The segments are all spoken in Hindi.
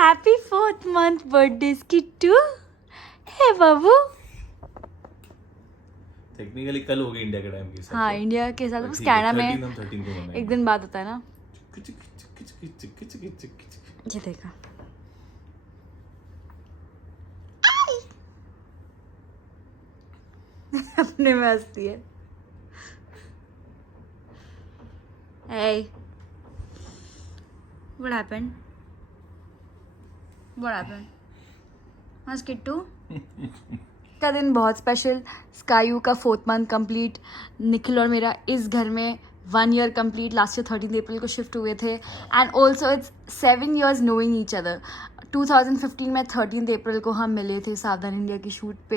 Happy 4th month birthday Kittu. Hey बाबू। टेक्निकली कल हो गई इंडिया के टाइम के साथ। हाँ इंडिया के साथ बस कनाडा में 13 को मनाएंगे। एक दिन बाद होता है ना। ये देखा अपने में हंसती है। Hey, what happened? What happened? हाँ किट्टू का दिन बहुत स्पेशल। स्कायू का 4th month कंप्लीट। निखिल और मेरा इस घर में 1 year कंप्लीट। लास्ट ईयर 13 अप्रैल को शिफ्ट हुए थे and also it's 7 years knowing each other. 2015 में 13 अप्रैल को हम मिले थे सावधान इंडिया की शूट पे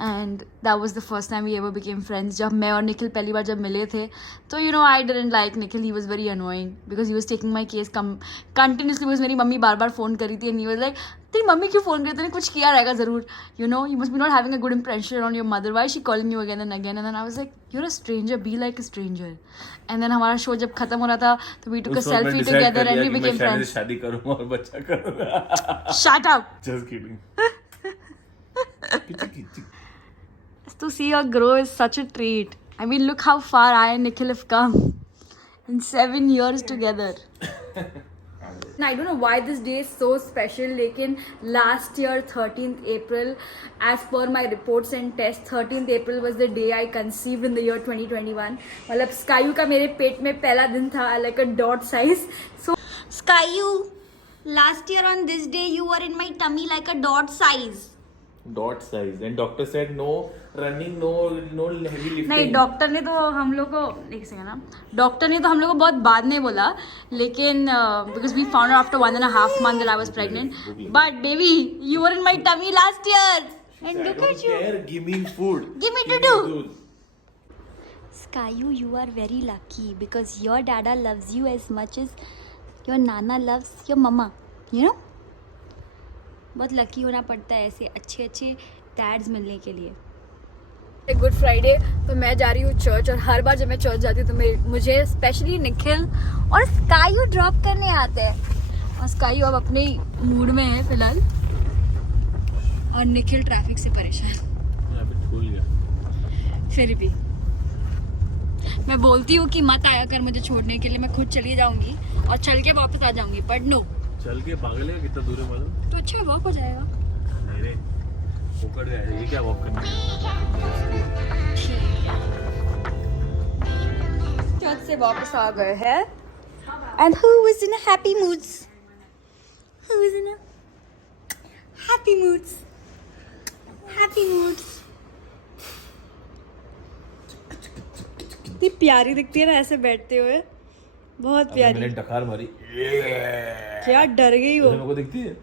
and that was the first time we ever became friends. जब मैं और निखिल पहली बार जब मिले थे तो you know I didn't like Nikhil, he was very annoying because he was taking my case continuously. Because मेरी मम्मी बार बार फ़ोन करी थी एंड ही वाज लाइक तेरी मम्मी क्यों फ़ोन करी, तूने कुछ किया रहेगा ज़रूर, you know you must be not having a good impression on your mother, why she calling you again and again. And then I was like you are a stranger, be like a stranger. And then हमारा शो जब खत्म हो रहा था तो we took a selfie together and we became friends. शादी करूंगा और बच्चा करूंगा। Shut up. Just kidding. To see her grow is such a treat. I mean, look how far I and Nikhil have come in 7 years together. And I don't know why this day is so special. लेकिन last year 13th April, as per my reports and tests, 13th April was the day I conceived in the year 2021. मतलब स्कायू का मेरे पेट में पहला दिन था, like a dot size. So Skayu, last year on this day you were in my tummy like a dot size. Dot size. And doctor said no running, no heavy lifting. नहीं डॉक्टर ने तो हम लोग को एक सेकंड ना, डॉक्टर ने तो हम लोग को बहुत बाद में बोला, लेकिन because we found out after 1.5 months that I was pregnant. But baby, you were in my tummy last year. And look at you. Give me food. Give me to do. Skayu, you are very lucky because your dada loves you as much as your nana loves your mama. You know? बहुत लकी होना पड़ता है ऐसे अच्छे अच्छे डैड्स मिलने के लिए। गुड फ्राइडे तो मैं जा रही हूँ चर्च और हर बार जब मैं चर्च जाती हूँ तो मुझे स्पेशली निखिल और स्कायू ड्रॉप करने आते हैं। और स्कायू अब अपने मूड में है फिलहाल और निखिल ट्रैफिक से परेशान। यहाँ पे खुल गया। फिर भी मैं बोलती हूँ कि मत आया कर मुझे छोड़ने के लिए, मैं खुद चली जाऊंगी और चल के वापस आ जाऊंगी, बट नो। चल के पागल है, कितना दूर है मालूम? तो अच्छा वॉक हो जाएगा। नहीं रे, पकड़ गया है, ये क्या वॉक करना है? चर्च से वापस आ गए हैं and who was in a happy moods? Who was in a happy moods? Happy moods. इतनी प्यारी दिखती है ना ऐसे बैठते हुए, बहुत प्यारी। मैंने डकार मारी, क्या डर गई वो। मेरे को दिखती है।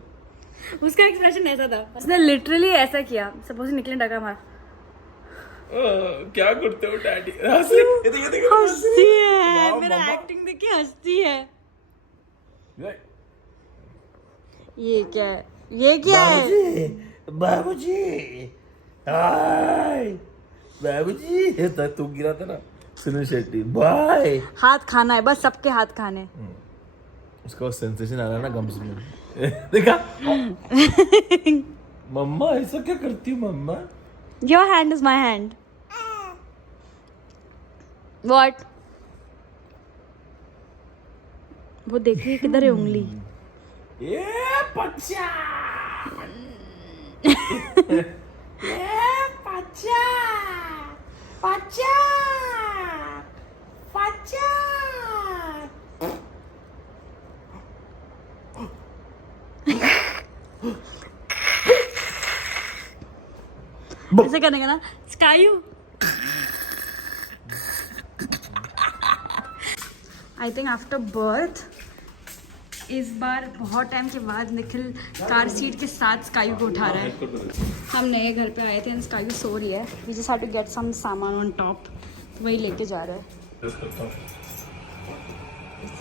उसका एक्सप्रेशन ऐसा था, उसने लिटरली ऐसा किया, सपोज निकले डका मार। क्या करते हो डैडी? हंसती है, मेरा एक्टिंग देख के हंसती है। ये क्या है? ये क्या है? बाबूजी, बाबूजी, तू गिरा था ना सुनील शेट्टी, बाय। हाथ खाना है बस, सबके हाथ खाने। उसका वो सेंसेशन आ रहा है ना गम्स में। देखा? मम्मा ऐसा क्या करती हूँ मम्मा? Your hand is my hand. What? वो देख रही है किधर है उंगली। ये पच्चा, ये पच्चा, पच्चा, पच्चा। ऐसे करने का ना स्कायू। आई थिंक आफ्टर बर्थ इस बार बहुत टाइम के बाद निखिल कार सीट के साथ स्कायू को उठा रहा है। हम नए घर पे आए थे एंड स्कायू सो रही है, we just had to get some सामान ऑन टॉप, तो वही लेके जा रहा है।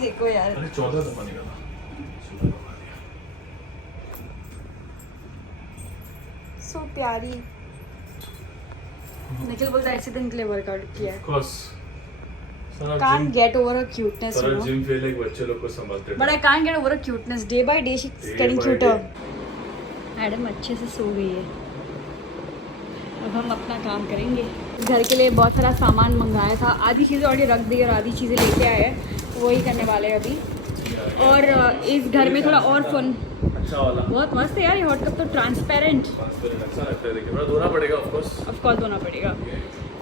देखो यार 14 जमाने का सो प्यारी। निखिल बोलता है ऐसे दिन के लिए वर्कआउट किया है। Of course. can't get over her cuteness, you know. Gym fail एक बच्चे लोग को संभालते But I can't get over her cuteness. Day by day she's getting cuter. Madam अच्छे से सो गई है. अब हम अपना काम करेंगे. घर के लिए बहुत सारा सामान मंगाया था. आधी चीज़ें ऑलरेडी रख दी और आधी चीज़ें लेके आए हैं. वही करने वाले हैं अभी. और इस घर में थोड़ा और फन. अच्छा वाला. बहुत मस्त है यार ये हॉट कप तो ट्रांसपेरेंट. अच्छा लगता है. देखिए थोड़ा धोना पड़ेगा ऑफ कोर्स धोना पड़ेगा.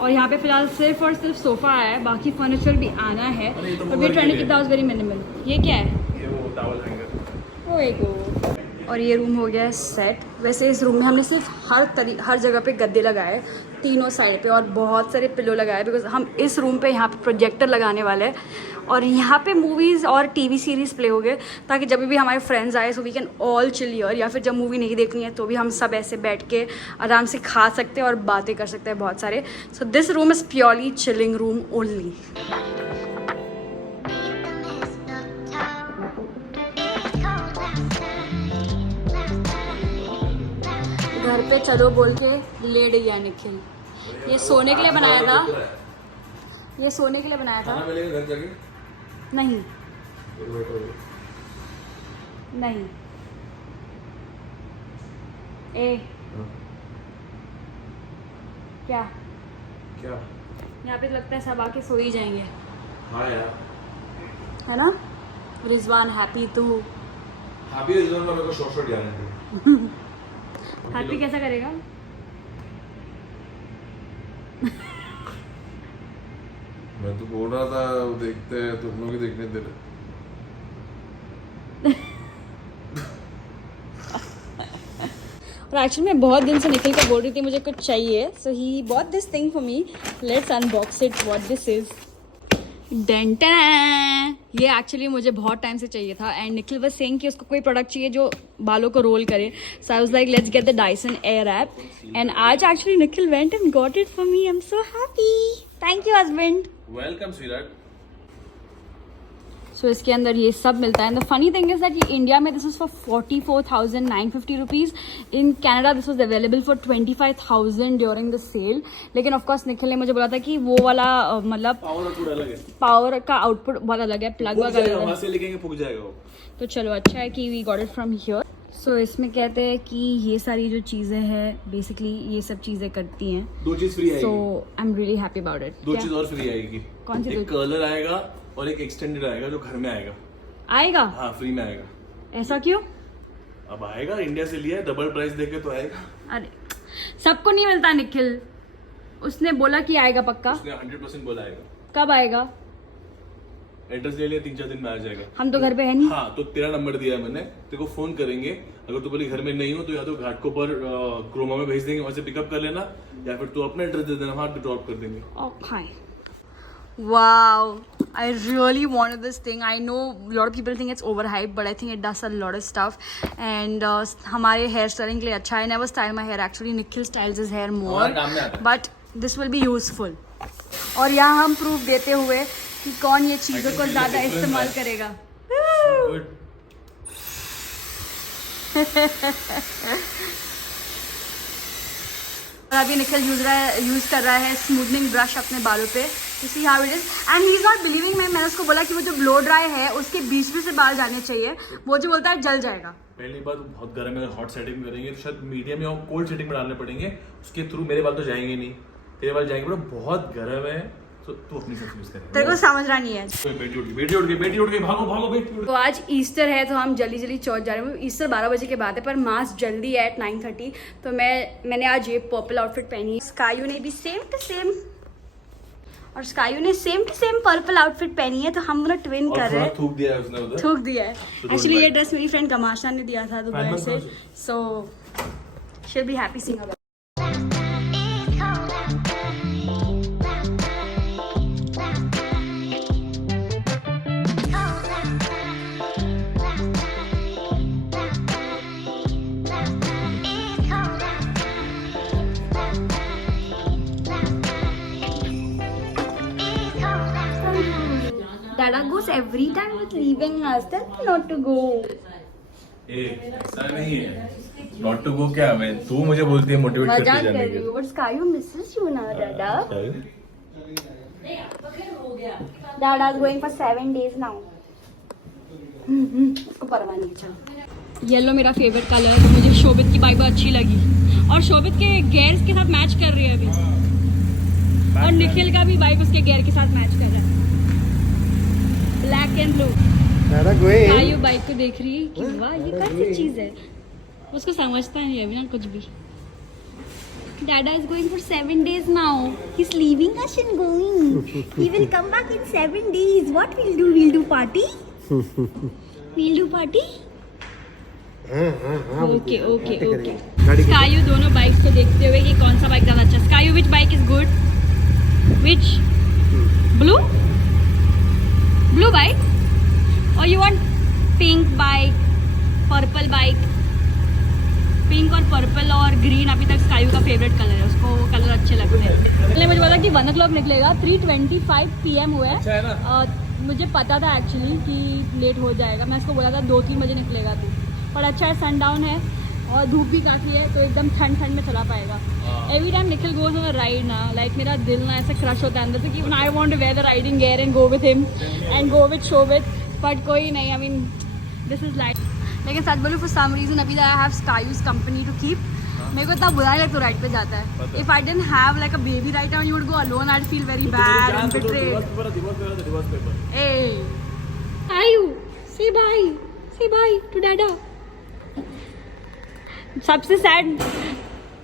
और यहाँ पे फिलहाल सिर्फ और सिर्फ सोफा आया है. बाकी फर्नीचर भी आना है. और we trying to keep the house very minimal. ये क्या है? ये वो टॉवल हैंगर. ओएगो. और ये रूम हो गया है सेट. वैसे इस रूम में हमने सिर्फ हर जगह पे गद्दे लगाए तीनों साइड पे और बहुत सारे पिलो लगाए बिकॉज हम इस रूम पे यहाँ पे प्रोजेक्टर लगाने वाले हैं और यहाँ पे मूवीज़ और टीवी सीरीज़ प्ले हो गए ताकि जब भी हमारे फ्रेंड्स आए so we can all chill here. या फिर जब मूवी नहीं देखनी है तो भी हम सब ऐसे बैठ के आराम से खा सकते हैं और बातें कर सकते हैं बहुत सारे. So this room is purely chilling room only. घर पे चलो बोल के लेट गया निखिल. ये सोने के लिए बनाया था. ये सोने के लिए बनाया था. घर जाके नहीं नहीं. ए क्या क्या यहाँ पे तो लगता है सब आके सो ही जाएंगे. हाँ यार है ना. रिजवान हैप्पी तू. हैप्पी रिजवान का मेरे को शॉर्ट जाने. हैप्पी कैसा करेगा? मैं तो बोल रहा था देखते हैं तुम लोग ही देखने दे रहे. और एक्चुअली मैं बहुत दिन से निखिल को बोल रही थी मुझे कुछ चाहिए. So he bought this thing for me. Let's unbox it. What this is. डेंटन. ये एक्चुअली मुझे बहुत टाइम से चाहिए था एंड निखिल वाज सेइंग कि उसको कोई प्रोडक्ट चाहिए जो बालों को रोल करे. So I was like let's get the Dyson airwrap and आज actually Nikhil went and got it for me. I am so happy. Thank you husband. Welcome sweetheart. So इसके अंदर ये सब मिलता है. And the funny thing is that ये इंडिया में this is for 44,950 rupees. In Canada this was available for 25,000 during the sale. लेकिन ऑफकोर्स निखिल ने मुझे बोला था कि वो वाला मतलब पावर का आउटपुट बहुत अलग है. प्लग वगैरह से लेके फूक जाएगा वो. तो चलो अच्छा है कि we got it from here. So इसमें कहते हैं कि ये सारी जो चीज़ें हैं बेसिकली ये सब चीज़ें करती हैं. 2 चीज फ्री आएगी. So I am really happy about it. 2 चीज और फ्री आएगी. कौन सी? एक कर्लर आएगा और एक एक्सटेंडेड आएगा जो घर में आएगा. हाँ फ्री में आएगा. ऐसा क्यों? अब आएगा. इंडिया से लिया है. डबल प्राइस देके तो आएगा. अरे सबको नहीं मिलता निखिल. उसने बोला कि आएगा पक्का. उसने 100% बोला आएगा. कब आएगा? एड्रेस ले लिया 3-4 दिन में आ जाएगा. हम तो घर पे है नहीं. हाँ तो तेरा नंबर दिया है मैंने. तेरे को फोन करेंगे. अगर तू बोली घर में नहीं हो तो या तो घाटकों पर क्रोमा में भेज देंगे. वहां से पिकअप कर लेना या फिर तू अपना एड्रेस दे देना. वहां पे ड्रॉप कर देंगे. Okay. Wow, I really wanted this thing. I know a lot of people think it's overhyped, but I think it does a lot of stuff. And हमारे hair styling के लिए अच्छा है. I never style my hair actually. Nikhil styles his hair more. But this will be useful. और यहाँ हम proof देते हुए कि कौन ये चीज़ों को ज़्यादा इस्तेमाल करेगा. और अभी निखिल यूज़ कर रहा है स्मूथनिंग ब्रश अपने बालों पे. You see how it is? And he is not believing me. मैंने उसको बोला कि वो जो ब्लो ड्राई है उसके बीच में से बाल जाने चाहिए. वो जो बोलता है जल जाएगा. पहली बात बहुत गर्म है. हॉट सेटिंग करेंगे तो शायद मीडियम या कोल्ड सेटिंग में डालने पड़ेंगे. उसके थ्रू मेरे बाल तो जाएंगे नहीं. तेरे बाल जाएंगे. बड़ा बहुत गर्म है तो तू अपनी सेंस यूज कर. तेरे को समझना नहीं है. बेटी उठ गई. भागो बेटी. तो आज ईस्टर है तो हम जल्दी चर्च जा रहे हैं. ईस्टर 12 बजे के बाद है पर मास जल्दी है at 9:30. तो मैंने आज ये पर्पल आउटफिट पहनी. स्कायू ने भी सेम टू सेम और स्कायू ने same to same purple outfit पहनी है. तो हम लोग ट्विन कर रहे हैं. थूक दिया है उसने उधर. थूक दिया है. एक्चुअली ये ड्रेस मेरी फ्रेंड कमाशा ने दिया था दुबई से. So she will be happy seeing about. Dada goes every time with leaving us. Tell me not to go. ऐसा नहीं है. Not to go क्या? मैं तू मुझे बोलती है मोटिवेट करती मजाक जाने कर के. रही हूँ. But Skayu misses you now, Dada. Dada's going for 7 days now. उसको परवाह नहीं है, चलो। येलो मेरा फेवरेट कलर है, तो मुझे शोभित की बाइक बहुत अच्छी लगी और शोभित के गेयर्स के साथ मैच कर रही है अभी, और निखिल का भी बाइक उसके गेयर के साथ मैच कर रहा है, black and blue. Kagyu bike को देख रही है कि वाह ये कौन सी चीज है, उसको समझता नहीं अभी ना कुछ भी। Dada is going for 7 days now. He's leaving us and going. He will come back in 7 days. What we'll do? We'll do party. We'll do party. Okay, okay, okay. Skyyu दोनों बाइक्स को देखते हुए कि कौन सा बाइक ज़्यादा अच्छा है। Skyyu, which bike is good? Which? Blue? Blue bike? Or you want pink bike, purple bike? Pink और पर्पल और ग्रीन अभी तक स्काई का फेवरेट कलर है, उसको वो कलर अच्छे लगते हैं। पहले मुझे पता कि 1 o'clock निकलेगा, 3:25 PM हुआ है। मुझे पता था एक्चुअली कि लेट हो जाएगा, मैं उसको बोला था 2-3 बजे निकलेगा तू, पर अच्छा है सनडाउन है और धूप भी काफ़ी है, तो एकदम ठंड में चला पाएगा। Every time Nikhil goes on ride ना, लाइक मेरा दिल ना ऐसे क्रश होता है अंदर से कि I want to wear the riding gear and go with him and go with Shobhit, but कोई नहीं, I mean this is life. लेकिन सच बोलूं फॉर सम रीजन अभी I have sky's company to keep, मेरे को इतना बुरा लगता है राइड पे जाता है। If I didn't have like a baby ride and you would go alone, I feel very bad and betrayed. ए आयु से बाय टू डैडा। सबसे सैड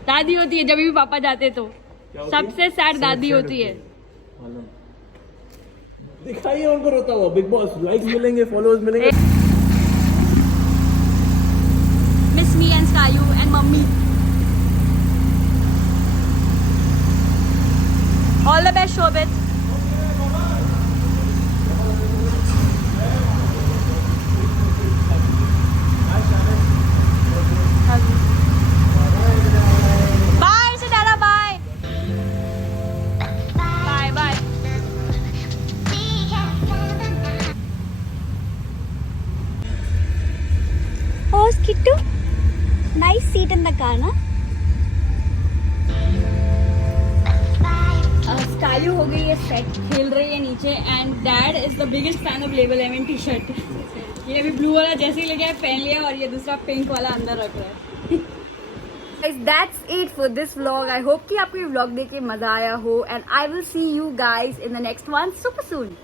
दादी होती है जब भी पापा जाते तो, सबसे सैड दादी होती है। दिखाइए उनको रोता हुआ, बिग बॉस लाइक्स मिलेंगे, फॉलोअर्स मिलेंगे। Miss me and Skyyu and mummy. All the best, Shobit. Bye, say Dada, bye. Bye, bye. Oh, Skittu. Nice seat in the car, na? स्कायू हो गई है सेट, खेल रही है नीचे, and dad is the biggest fan of level 11 T shirt. ये अभी ब्लू वाला जैसे ही लेके पहन लिया और ये दूसरा पिंक वाला अंदर रख रहा है। Guys, that's it for this vlog. I hope कि आपको ये vlog देख के मजा आया हो, and I will see you guys in the next one super soon.